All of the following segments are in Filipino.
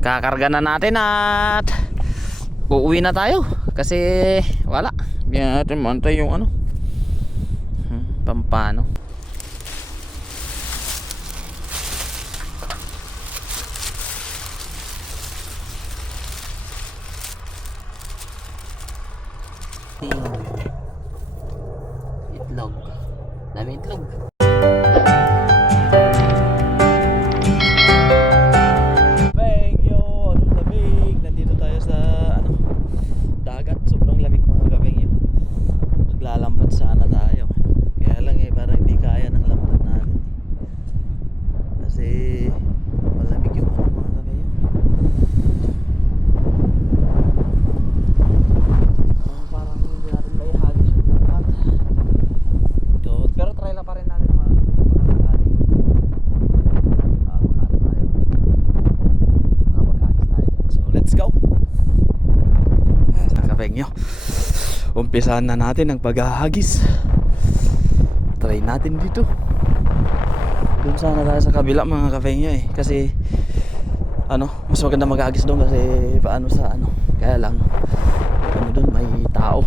Kakarga na natin at uuwi na tayo kasi wala. Hindi natin mantay yung ano, pampano. Itlog. Dami itlog. Umpisahan na natin ang paghahagis. Try natin dito. Doon sana tayo sa kabila mga kafenya eh. Kasi ano, mas maganda maghagis doon kasi paano sa ano. Kaya lang ano doon may tao.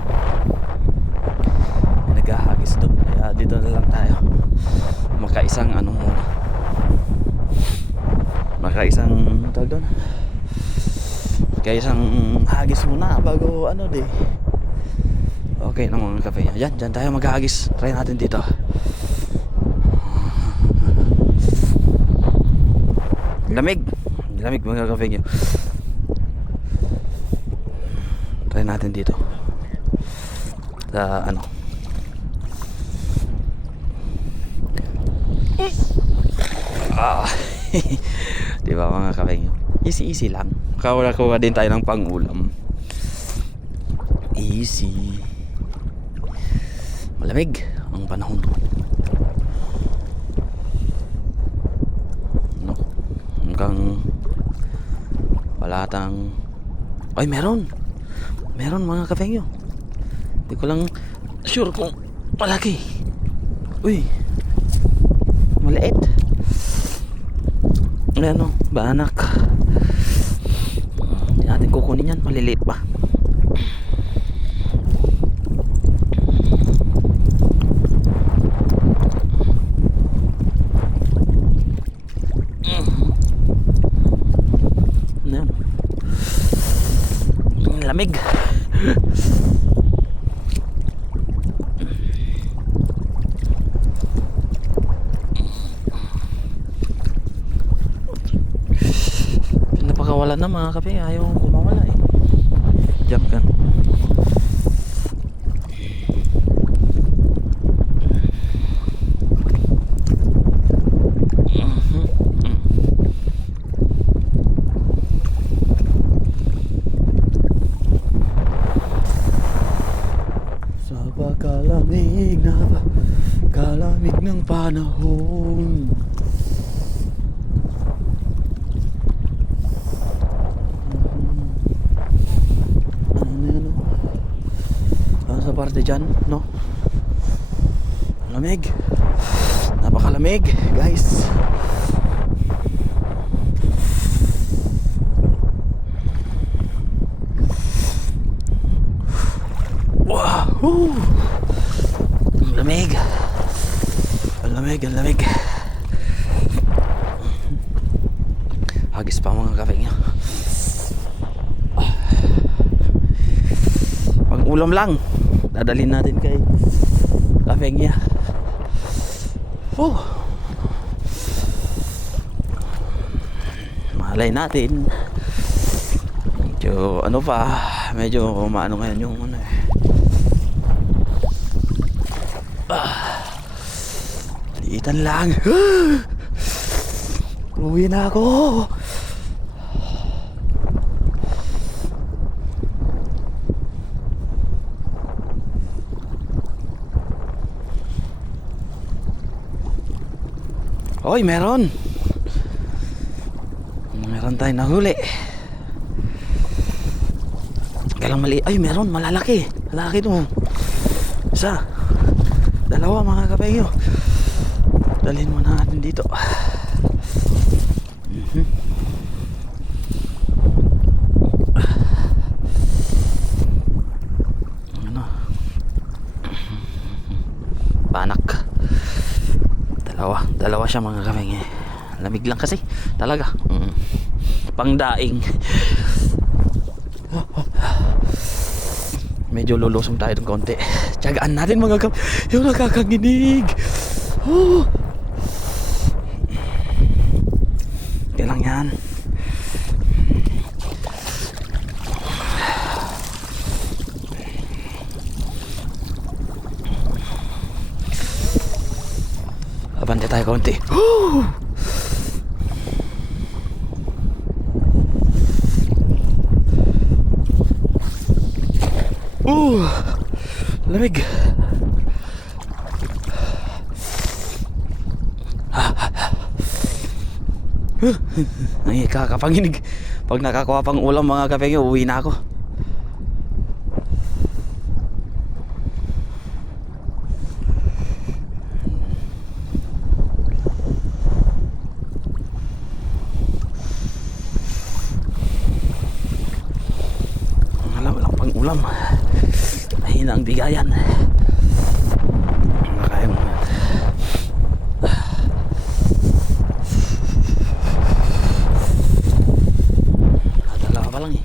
May naghahagis doon. Kaya dito na lang tayo. Makaisang ano muna. Makaisang tawag doon. Makaisang hagis muna bago ano di. Okay na mga kape. Yan, dyan tayo maghahagis. Try natin dito. Lamig. Lamig mga kape nyo. Try natin dito. Sa ano. Diba mga kape nyo? Easy lang. Kuha din tayo ng pang-ulam. Easy. Malamig ang panahon. No? Hanggang wala tang. Ay meron mga kafengyo. Hindi ko lang sure kung malaki. Uy, maliit. Ano, baanak. Hindi natin kukunin yan, maliliit pa. Lamig. Napakawala na mga kape. Ayaw kumawala eh. Jump kan. Kalamig ng panahon. Ano sa parte dyan, no? Lamig. Napakalamig, guys. Wow! Lamig. Ang lamig. Hagis pa mga kape nyo. Pang ulam lang. Dadalhin natin kay kape niya. Malay natin. Medyo ano pa. Medyo maano ngayon yung ano eh. Liitan lang. Uwi na ako. Oy, meron tayong nahuli. Kailang mali. Ay, meron, malalaki. Malaki to. Isa, dalawa mga kapengyo. Dalhin mo natin dito. Dalawa siya mga kafeng eh. Lamig lang kasi talaga. Pangdaing. Medyo lulusong tayo ng konti. Tiyagaan natin mga yung nakakanginig. Okay lang yan. Abante tayo konti. Lamig. Ay, kakapanginig. Pag nakakuha pang ulam mga kafeng, uwi na ako. Walang pang ulam. Mahina ang bigayan. Kaya mo yan. Dalawa pa lang eh.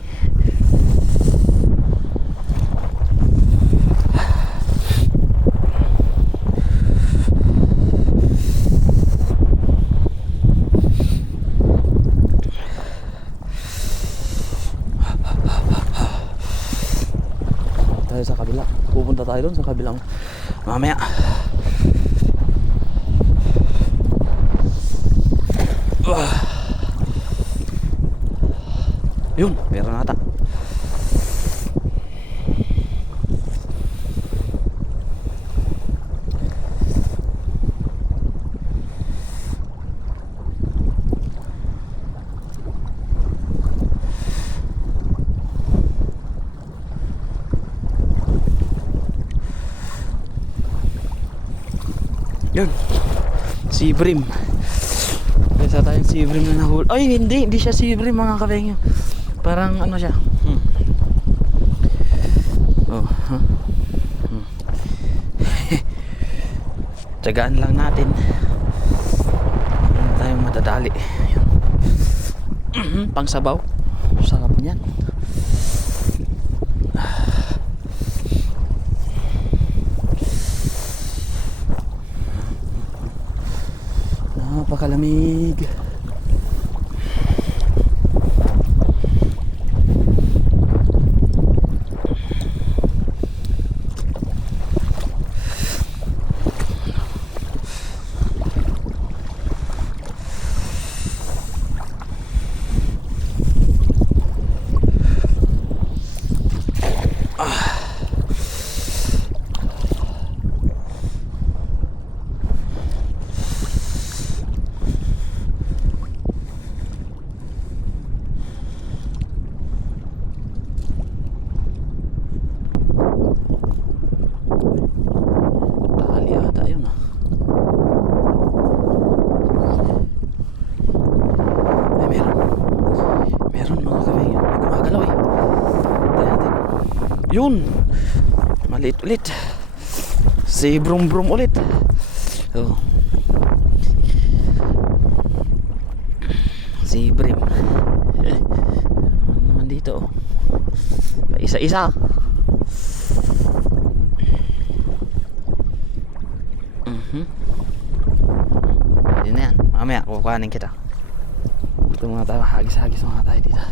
Tayo sa kabila. Pupunta tayo doon sa kabilang mamaya. Yun, meron ata. Yun, sea bream. Kesa tayong sea bream na nahul. Ay, hindi siya sea bream mga kafeng. Parang ano siya. Tiyagaan lang natin. Hindi tayong matadali. Pang sabaw. Sarap niyan. Napakalamig. Yun, maliit ulit. Si brum brum ulit. Si brim. Ano naman dito pa isa-isa. Pwede na yan. Mamaya kukuhanin kita. Ito mga tayo, hagis-hagis mga tayo dito.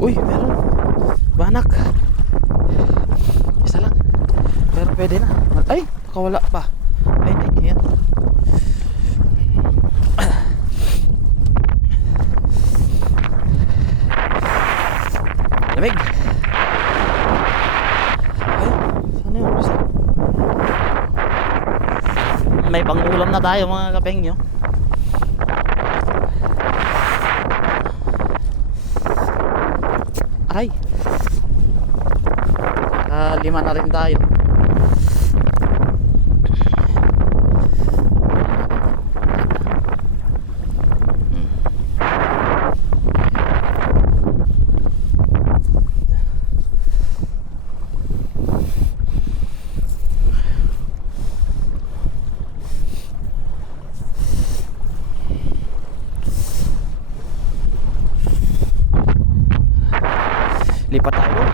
Uy, meron. Banak. Isa lang. Pero pwede na. Ay, nakawala pa. Ay, hindi. Yan. Lamig. Ay, sana yun? Isa. May pangulam na tayo mga kapengyo. Aray. Lima na rin tayo. Lipat tayo.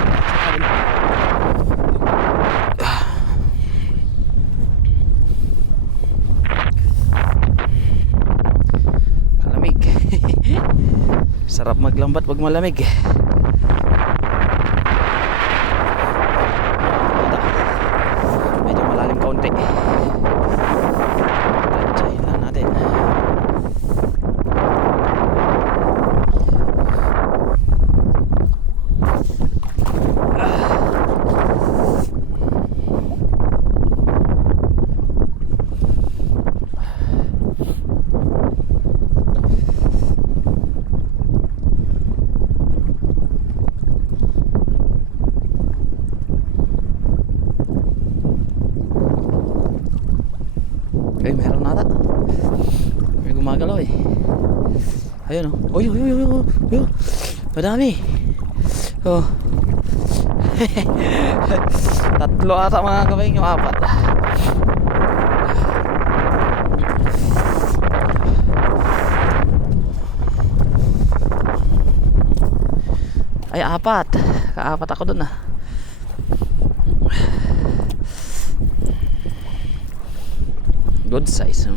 Kalamig. Sarap maglambat pag malamig. Medyo malalim kaunti. Tantsahin lang natin. Ay, meron nata. May gumagalaw eh. Ayun oh. Uy, uy, uy, uy, uy. Madami. Oh. Tatlo ata mga kamay yung apat. Ay, apat. Kaapat ako dun ah. Good size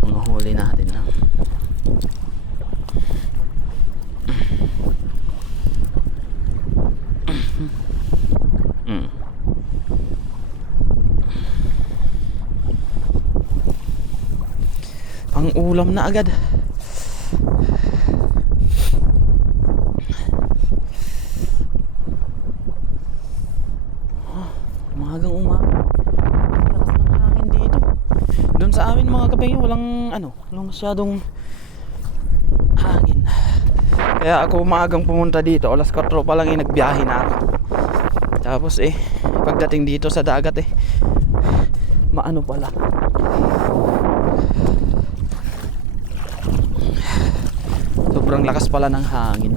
mga huli natin na. Pang ulam na agad. Umagang umaga. Doon sa amin mga kapengyo walang walang masyadong hangin. Kaya ako maagang pumunta dito, alas 4 pa lang nagbiyahe na ako. Tapos pagdating dito sa dagat maano pala. Sobrang lakas pala ng hangin.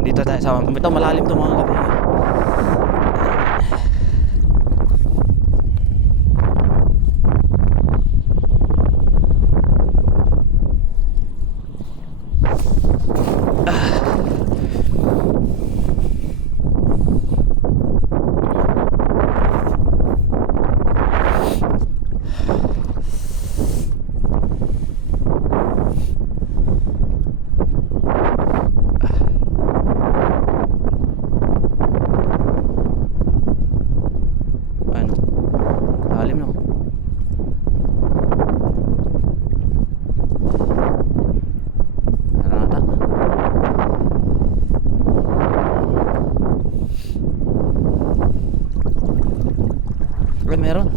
Dito tayo sa ito, malalim to mga kapatid. Oy, meron.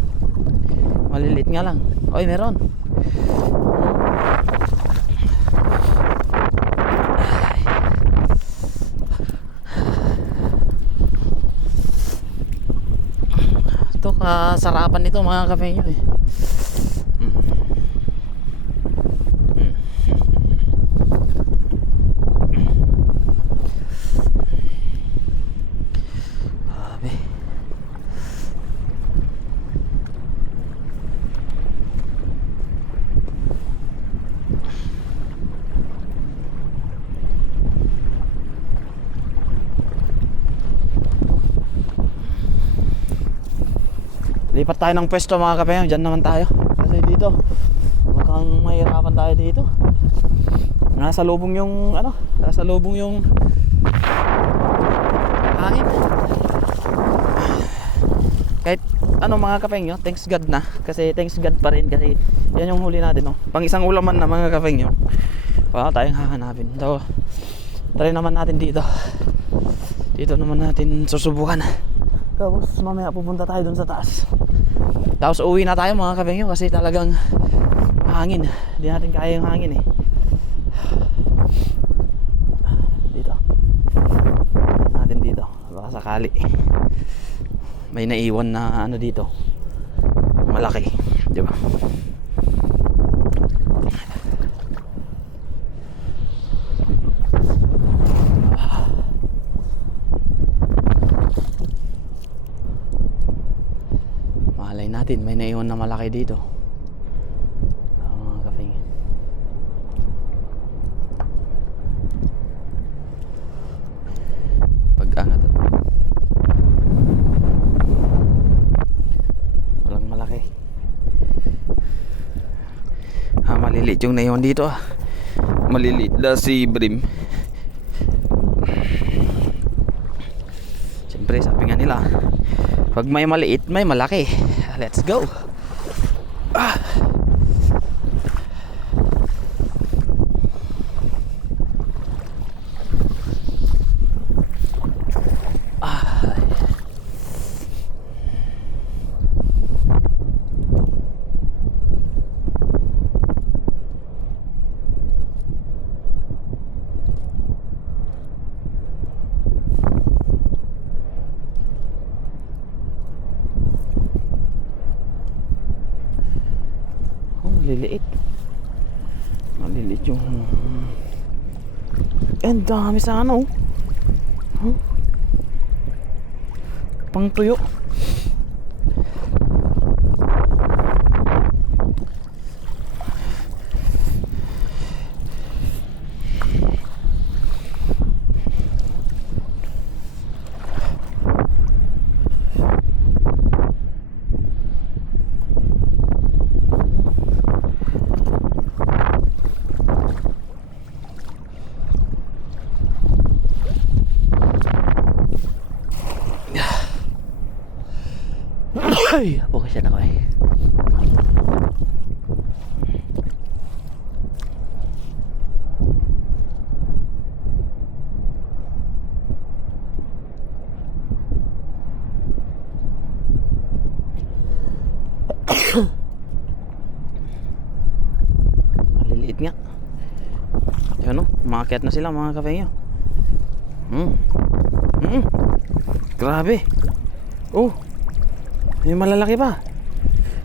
Maliliit nga lang. Oy, meron. Ito kasarapan nito mga kape nyo Lipat tayo ng pwesto mga kapengyo. Diyan naman tayo. Kasi dito mukhang mahirapan tayo dito. Nasa lubong yung ano, nasa lubong yung hangin. Kahit ano mga kapengyo, thanks God na. Kasi thanks God pa rin kasi yan yung huli natin, no. Pang isang ulaman na mga kapengyo. Wala tayong hahanapin. So, try naman natin dito. Dito naman natin susubukan. Tapos mamaya pupunta tayo dun sa taas. Tapos uwi na tayo mga kapengyo kasi talagang hangin. Hindi natin kaya yung hangin eh. Dito. Try natin dito. Baka sakali may naiwan na ano dito. Malaki, di ba? Malay natin may naiwan na malaki dito. Mga kapeng. Pag-angat. Walang malaki. Maliliit yung naiwan dito ah. Maliliit na si Brim. Siyempre sabi nga nila, pag may maliit, may malaki. Let's go. Ah. Maliliit. Maliliit yung ang dami sa ano. Huh? Pang tuyo. Ay, focus yan ako eh. Maliliit nga. Yan o, umakyat na sila mga kapengyo. Grabe. Oh, may malalaki pa.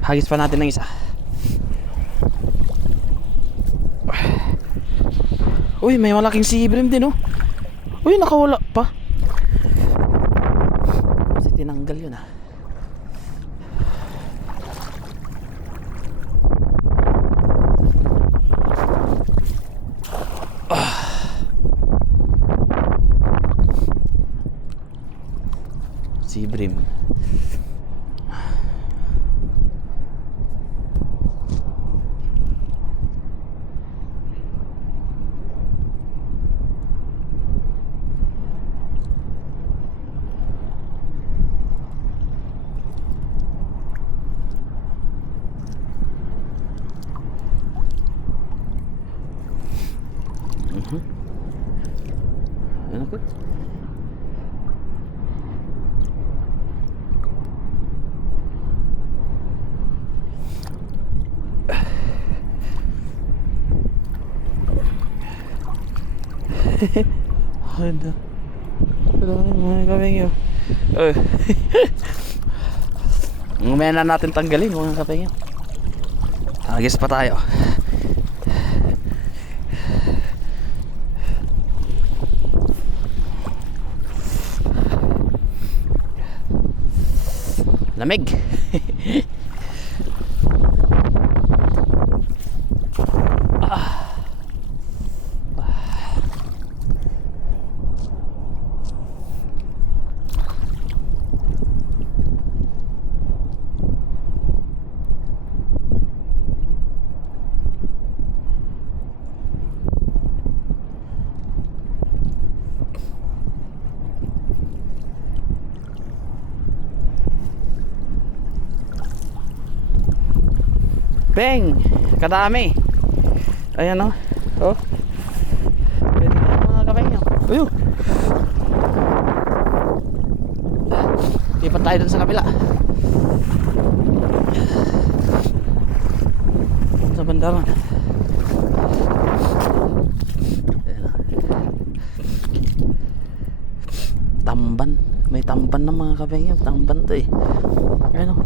Hagis pa natin ng isa. Uy, may malaking sibrim din oh. Uy, nakawala pa. Kasi tinanggal yun ah. Sibrim. Ano ko? Ada. Ada mga kapengyo. Mamaya na natin tanggalin mga kapengyo. Hagis pa tayo. Lamig. Peng! Kadami! Ayan o. Oh. Pwede na mga kapeng nyo. Ayun! Lipat tayo dun sa kabila. Sa bandaran. Tamban. May tamban ng mga kapeng nyo. Tamban to eh. Ayan o.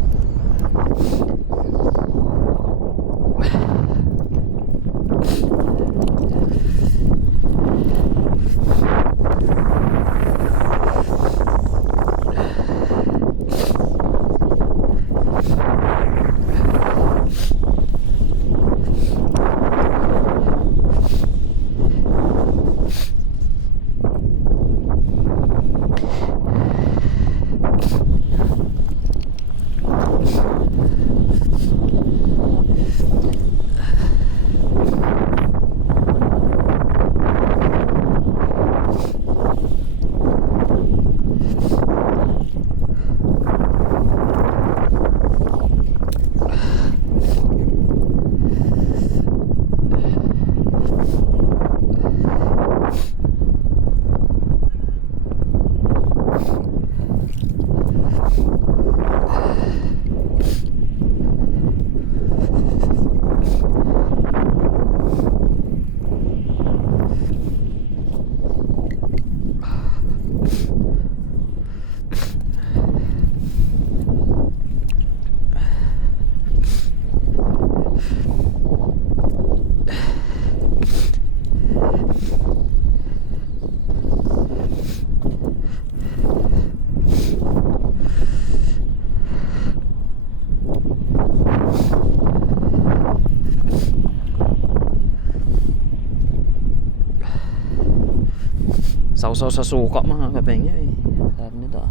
Sausaw sa suka mga kapengya eh. Sarap nito ah.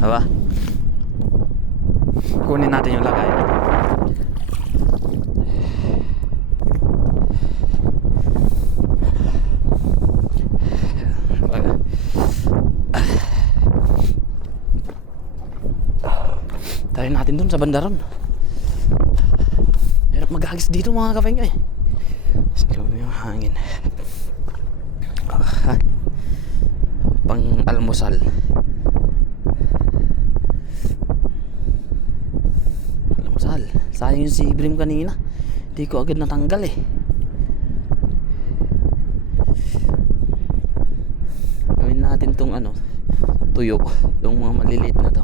Haba. Kunin natin yung lagay natin. Tayo natin dun sa bandaran. Hirap maghagis dito mga kapengya eh. Slow yung hangin. Pang almusal. Almusal. Sayang yung si Brim kanina. Di ko agad natanggal eh. Gawin natin tong ano, tuyo. Yung mga maliliit na to.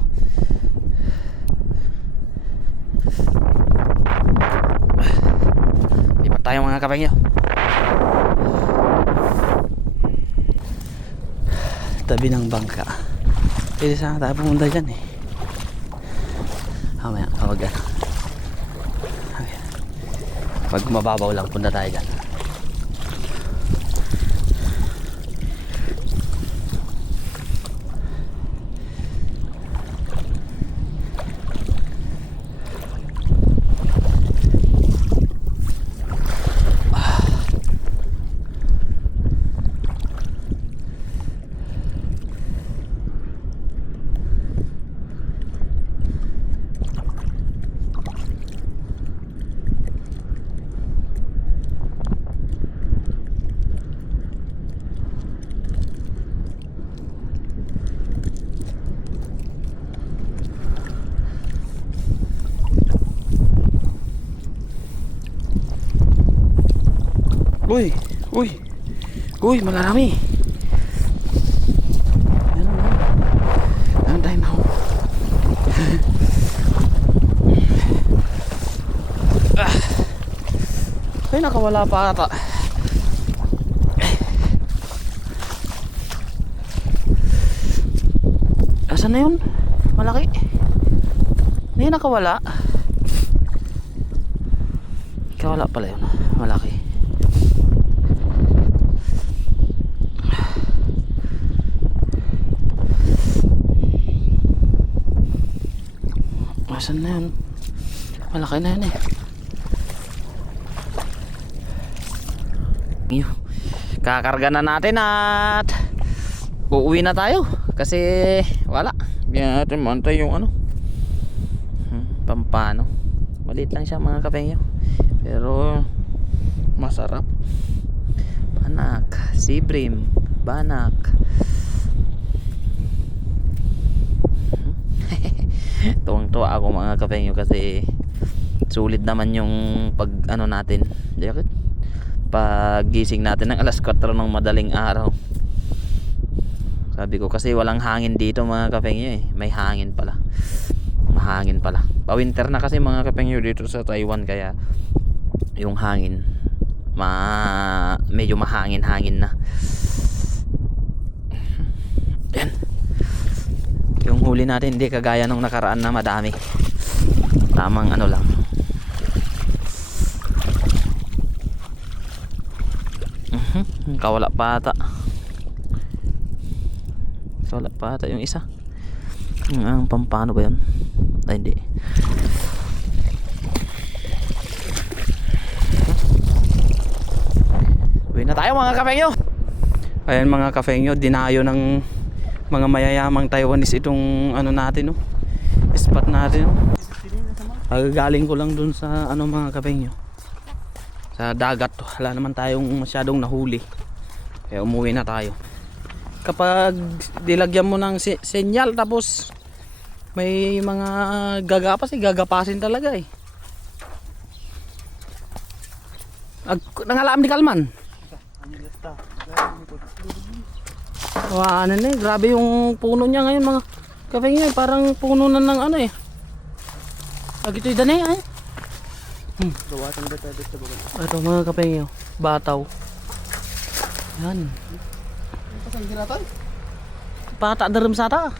Lipat tayo mga kapengyo. Tabi ng bangka. Pwede sana tayo pumunta dyan eh. Mamaya kapag ano, pag mababaw lang punta tayo dyan. Uy, uy, uy, malarami. Ano na? Ano tayo na? Ay, nakawala pa ata. Asan na yun? Malaki. Hindi nakawala. Nakawala pala yun. Malaki. Asan na yun? Malaki na yun eh. Kakarga na natin at uuwi na tayo kasi wala. Bigyan natin mantay yung ano, pampano. Maliit lang siya mga kapengyo, pero masarap. Banak, sibrim, banak. Tuwang-tuwa ako mga kapengyo kasi sulit naman yung pag ano natin, pag gising natin ng alas 4 ng madaling araw. Sabi ko kasi walang hangin dito mga kapengyo eh. May hangin pala. Mahangin pala. Pa-winter na kasi mga kapengyo dito sa Taiwan, kaya yung hangin medyo mahangin-hangin na. Yan. Yung huli natin hindi kagaya nung nakaraan na madami. Tamang ano lang. Kawala pa ata. Kawala pa ata yung isa. Ang pampano ba yun? Ay hindi. Uwi na tayo mga kapengyo. Ayan mga kapengyo, dinayo ng mga mayayamang Taiwanese itong ano natin, no? Spot natin, no? Galing ko lang dun sa ano mga kapengyo, sa dagat. Wala naman tayong masyadong nahuli, kaya umuwi na tayo. Kapag dilagyan mo ng senyal tapos may mga gagapas, gagapasin talaga eh. Nangalam di Kalman. Wah, ano na eh, grabe yung puno niya ngayon mga kapengyo, parang puno na ng ano eh. Agito'y danay ay. Ito mga kapengyo, bataw. Yan. Pata daram sata.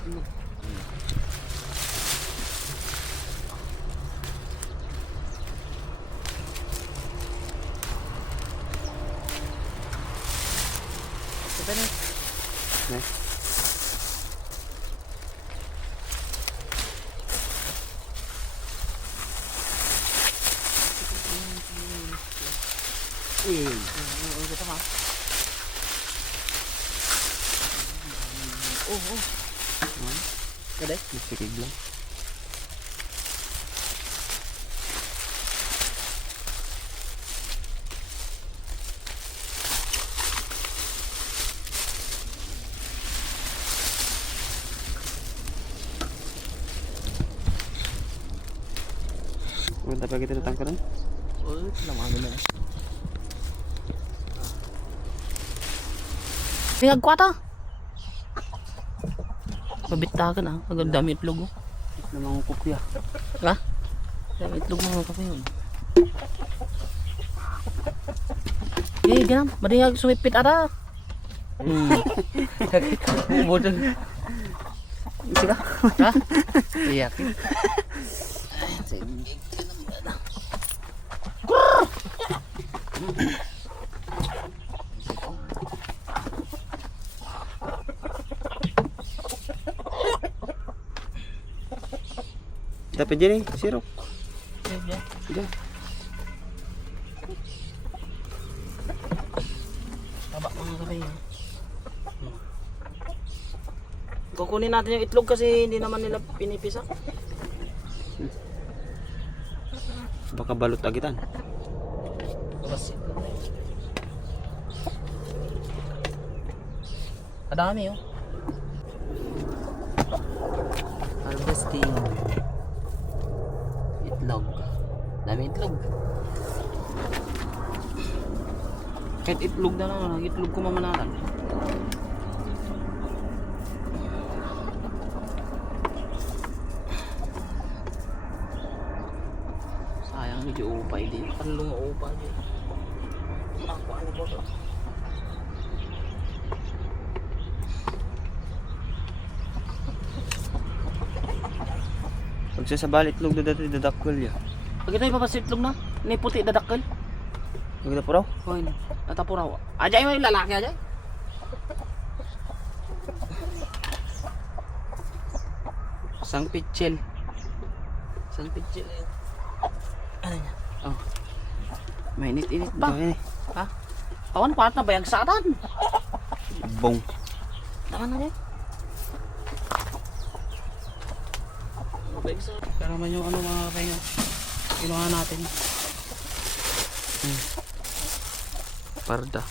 Kadek, sikig lang. Maganda pa kita datang ka rin? Oo, naman na. Pinagkwata. Pabitakan ah, agad dami itlog oh. Namang kopya. Ha? Dami itlog mga kapengyo. Eh, ganam, madingag sumipit ada. Bodeng. Isi ka? Ha? Iya. Dapat jadi sirup. Ya. Taba mga kapengyo. Kukunin natin yung itlog kasi hindi naman nila pinipisa. Baka balot agitan. Kadami oh. Harvesting. Itlog. Dami itlog. Kahit itlog na lang, itlog ko mamanalan. Sayang medyo upay din. Panlong upay din. Nakuha ni Bodo. Pag siya sa balit itlog dati dadakkel ya. Pag ito ipapas itlog na, ni puti dadakkel. Pag ito puraw? Oo, yun. Natapuraw. Ajay mo yung lalaki, ajay. Sang pitchel. Sang pitchel. Ano niya? Oh. Mainit-init ba? Ha? Awan pa na bayang satan. Bong. Tama na rin. Pero naman yung ano mga kapahinga. Kinuha natin. Parda.